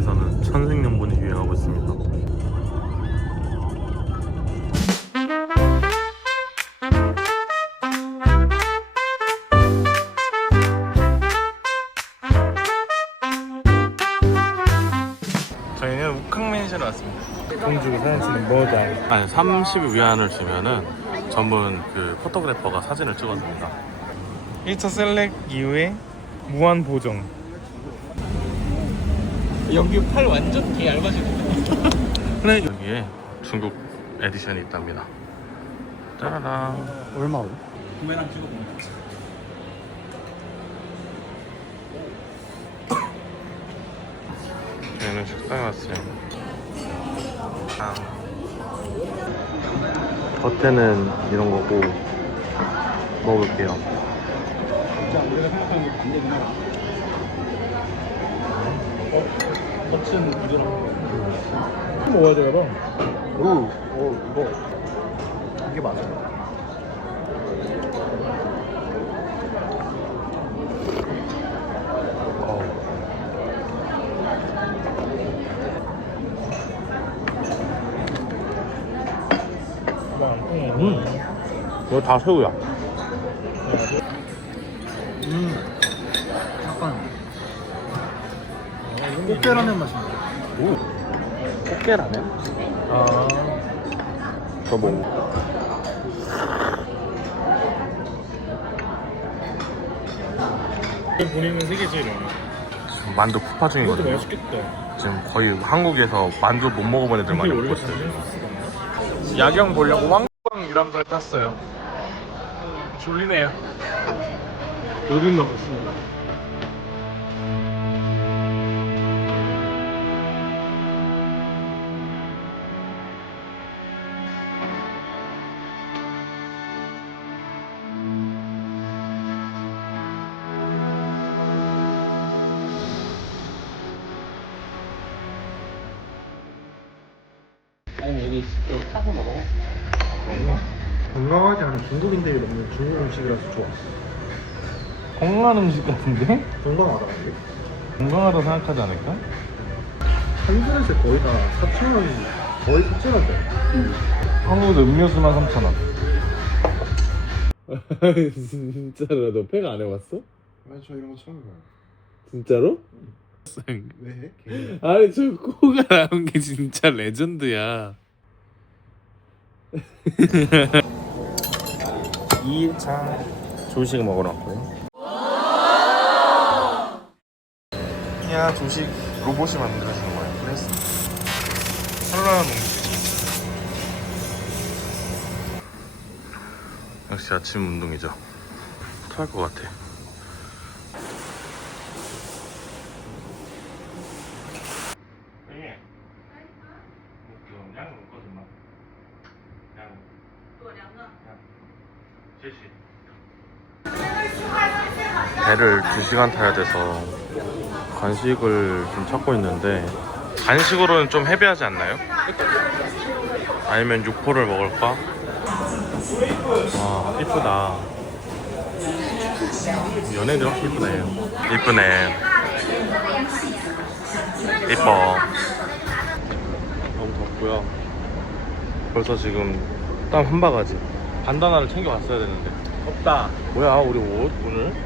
서는 천생연분이 유행하고 있습니다. 저희는 우캉맨션에 왔습니다 돈 주고 사진 찍는 뭐다 아니 30 위안을 주면은 전문 그 포토그래퍼가 사진을 찍어줍니다. 1차 셀렉 이후에 무한 보정 여기 팔 완전 개 얇아지네. 그래 여기에 중국 에디션이 있답니다. 짜라란. 얼마로? 구매랑 찍어보면 저희는 식당에 왔어요. 아. 겉에는 이런 거고 먹을게요. 진짜 우리가 생각하는 게 반대긴 하다. 어? 겉은 부드럽고. 먹어야 되거든 오, 오 이거 이게 맞아요 음. 이거 다 새우야. 꽃게라면 오. 꽃게라면? 아저 먹어. 본인은 세계 제일 많아 만두 푸파 이것도 중이거든요. 맛있겠다 지금 거의 한국에서 만두 못 먹어본 애들 많이 원래 먹고 있어요. 소스가 없나? 야경 보려고 왕광 유람선 탔어요. 졸리네요. 여긴 나갔습니다 아니 여기 여기 타서 먹어. 건강하지 않은 중국인들이 먹는 중국 음식이라서 좋아. 건강한 음식 같은데? 건강하다 이게. 건강하다 생각하지 않을까? 한 그릇에 거의 다 4천 원, 거의 4천 원대. 한국은 음료수만 3,000원. 진짜로 너 팩 안 해봤어? 아니 저 이런 거 처음 봐요. 진짜로? 왜. 아니 저 코가 나온 게 진짜 레전드야 2차 조식 먹으러 왔고요. 야 조식 로봇이 만들어주는 거예요. 그래서 현란한 음식. 역시 아침 운동이죠. 토할 것 같아. 배를 2시간 타야 돼서 간식을 좀 찾고 있는데 간식으로는 좀 헤비하지 않나요? 아니면 육포를 먹을까? 와 이쁘다. 연예인들 확실히 이쁘네 이쁘네. 이뻐. 너무 덥고요. 벌써 지금 땀 한 바가지. 반다나를 챙겨왔어야 되는데. 없다. 뭐야 우리 옷 오늘? 다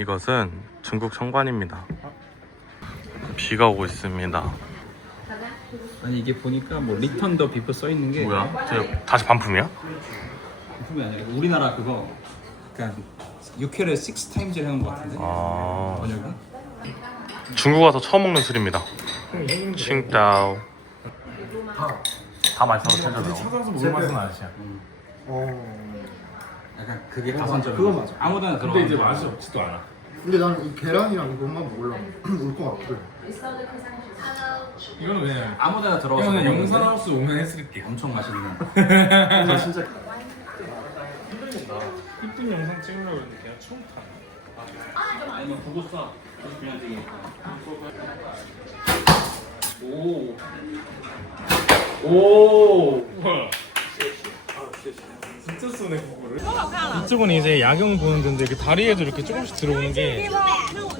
이것은 중국 청관입니다 비가 오고 있습니다. 아니 이게 보니까 뭐 리턴 더 비프 써 있는 게 뭐야? 저 다시 반품이야? 비품이 아니라 우리나라 그거 그러니까 6회를 6 타임즈 해놓은 것 같은데 아 번역이? 중국 와서 처음 먹는 술입니다. 칭따오. 다 맛있어서. 찾아서 먹을 맛은. 어. 약간 그게 가산점 그거 맞아. 아무데나 들어가 근데 이제 맛이 없지도 않아. 근데 나는 이 계란이랑 이것만 먹으려면 올것 같아. 이거는 그냥 아무데나 들어가서 이거는 먹는데 영상하우스 오면 했을게. 엄청 맛있는. 나 진짜 이쁜 영상 찍으려고 했는데 그냥 처음 타네. 아니면 보고 써 그냥 되게. 오. 오. 우와. 진짜 쏘네 그거를. 이쪽은 이제 야경 보는 데인데 그 다리에도 이렇게 조금씩 들어오는 게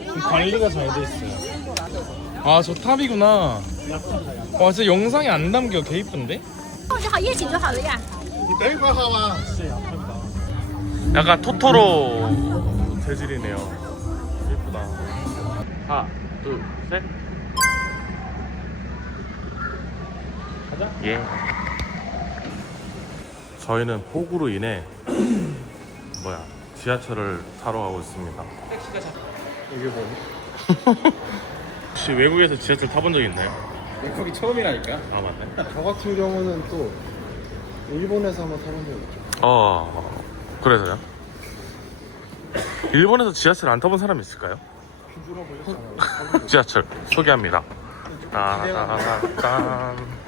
좀 관리가 잘 돼 있어요. 아 저 탑이구나. 와 진짜 영상에 안 담겨 개 이쁜데? 就好，夜景就好了呀。 약간 토토로 재질이네요. 예쁘다. 하나, 둘, 셋. 가자. 예. 저희는 폭우로 인해 뭐야 지하철을 타러 가고 있습니다. 이게 뭐니? 혹시 외국에서 지하철 타본 적 있나요? 거기 처음이라니까 아 맞네. 저 같은 경우는 또 일본에서 한번 타본 적 있죠. 어 그래서요? 일본에서 지하철 안 타본 사람 있을까요? 휘주라고 했잖아요. 지하철 소개합니다. 따라따라딴.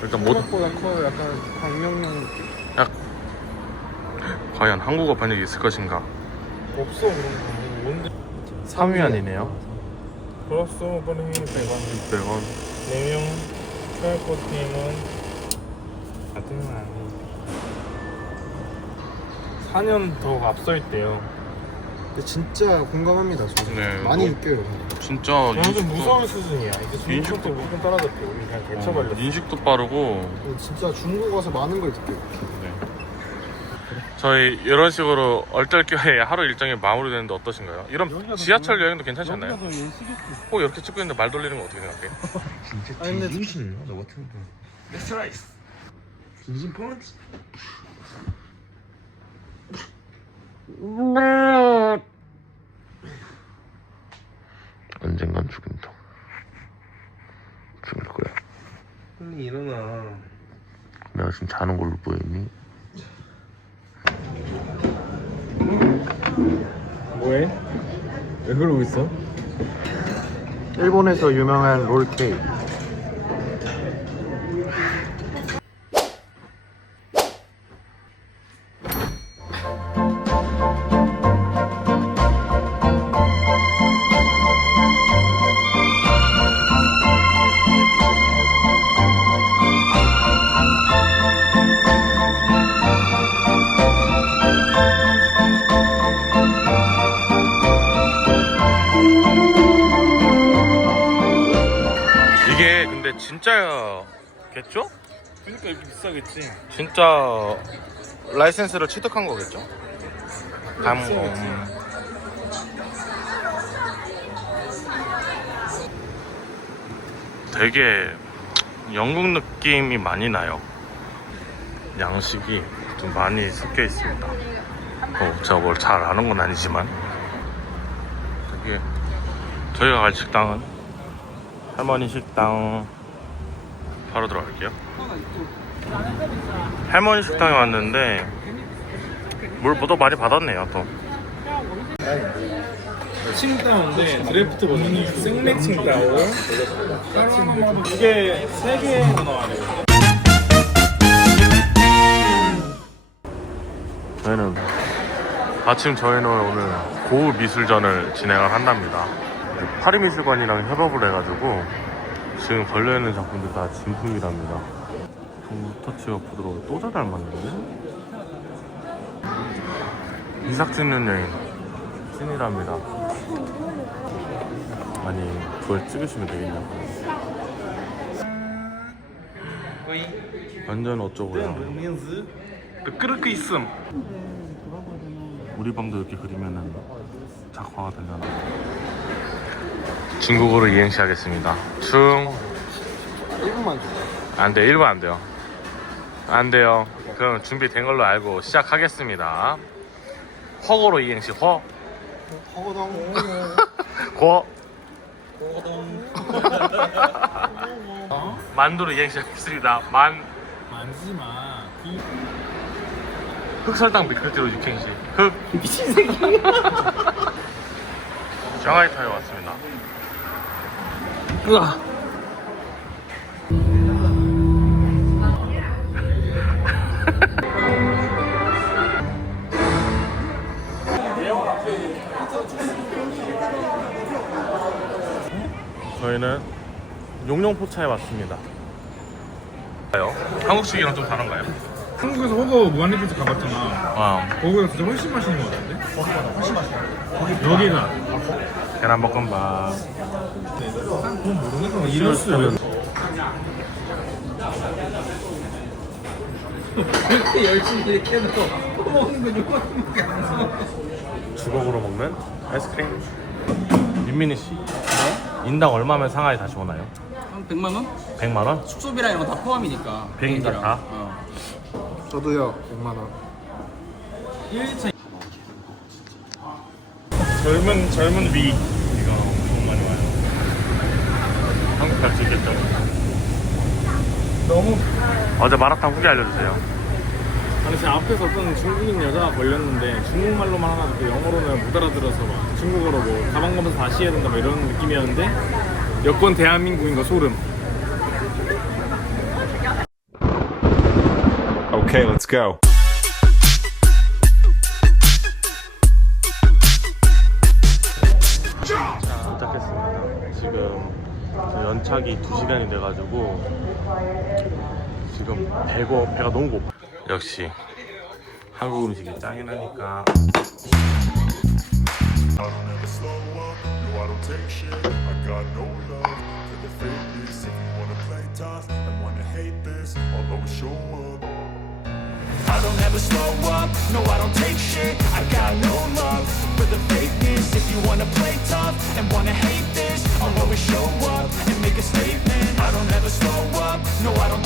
그러니까 못 생각보다 커요. 약간 광명령 약 과연 한국어 번역이 있을 것인가? 없어 그런 거. 뭔데? 3위 안이네요. 플러스 오버링 100원. 600원. 4명 QR 게임은 같은 건 아니. 4년 더 앞서 있대요. 근데 진짜 공감합니다. 저도 네, 많이 뭐- 느껴요. 진짜 완전 인식도, 무서운 수준이야. 이제 인식도- 무조건 따라잡혀. 우리 그냥 대처 발렸어. 어, 인식도 빠르고 진짜 중국 와서 많은 걸 느껴요. 네. 저희 이런 식으로 얼떨결에 하루 일정이 마무리되는데 어떠신가요? 이런 지하철 여행도 괜찮지 않나요? 꼭 이렇게 찍고 있는데 말 돌리는 거 어떻게 생각해요? 아니 근데 언젠간 죽인다. 죽일 거야. 빨리 일어나. 내가 지금 자는 걸로 보이니? 뭐해? 왜 그러고 있어? 일본에서 유명한 롤 케이크. 진짜겠죠? 그러니까 이렇게 비싸겠지. 진짜 라이센스를 취득한 거겠죠? 감공. 되게 영국 느낌이 많이 나요. 양식이 좀 많이 섞여 있습니다. 어, 제가 뭘 잘 아는 건 아니지만 되게 저희가 갈 식당은 할머니 식당 바로 들어갈게요. 할머니 식당에 왔는데 물 보도 많이 받았네요 또. 칭따오인데 드래프트 버전이 생맥 칭따오 이게 세 개로 나와야 돼 저희는 마침 저희는 오늘 고우 미술전을 진행을 한답니다. 파리미술관이랑 협업을 해가지고 지금 걸려있는 작품들 다 진품이랍니다. 터치가 부드러워 또 잘 닮았는데? 이삭 찍는 여행 찐이랍니다. 아니 그걸 찍으시면 되겠냐고. 완전 어쩌고요. 끄르크 있음. 우리 방도 이렇게 그리면은 작화가 되려나? 중국어로 이행시 하겠습니다. 충 1분만 줘. 안 돼, 1번 안 돼요. 안 돼요. 그럼 준비된 걸로 알고 시작하겠습니다. 허거로 이행시, 허, 허거덩. 고. 만두로 이행시 하겠습니다. 만, 만지지 마. 이 흑설탕 미끌기로 육행시. 흑. 미친 새끼. 샹하이타에 왔습니다. 으아. 저희는 용룡포차에 왔습니다. 한국식이랑 좀 다른가요? 한국에서 호거 무한리필트 가봤잖아. 와, 거기가 진짜 훨씬 맛있는 것 같은데? 훨씬 맛있어. 여기가 계란 볶음밥. 돈 모르는 거 이럴수록 이렇게 열심히 이렇게 해도 먹는 건 요만큼밖에 안. 주걱으로 먹는 아이스크림. 민민이 씨, 인당 얼마면 상하이 다시 오나요? 한 100만 원? 100만 원? 숙소비랑 이런 거 다 포함이니까. 비행기랑 다? 어. 저도요. 100만 원. 1차 젊은 젊은 위. 비가 엄청 많이 와요. 한국 갈 수 있겠죠? 너무 어제 마라탕 후기 알려주세요. 아니 제 앞에서 어떤 중국인 여자가 걸렸는데 중국말로만 하나 듣고 영어로는 못 알아들어서 막 중국어로 뭐 가방 검사 다시 해야 된다 뭐 이런 느낌이었는데 여권 대한민국인 거 소름. Okay, let's go. 도착했습니다. 지금 저 연착이 2시간이 돼가지고 지금 배고 배가 너무 고파. 역시 한국 음식이 짱이 나니까 I don't ever slow up, no I don't take and wanna hate this I'll always show up and make a statement. I don't ever slow up, no I don't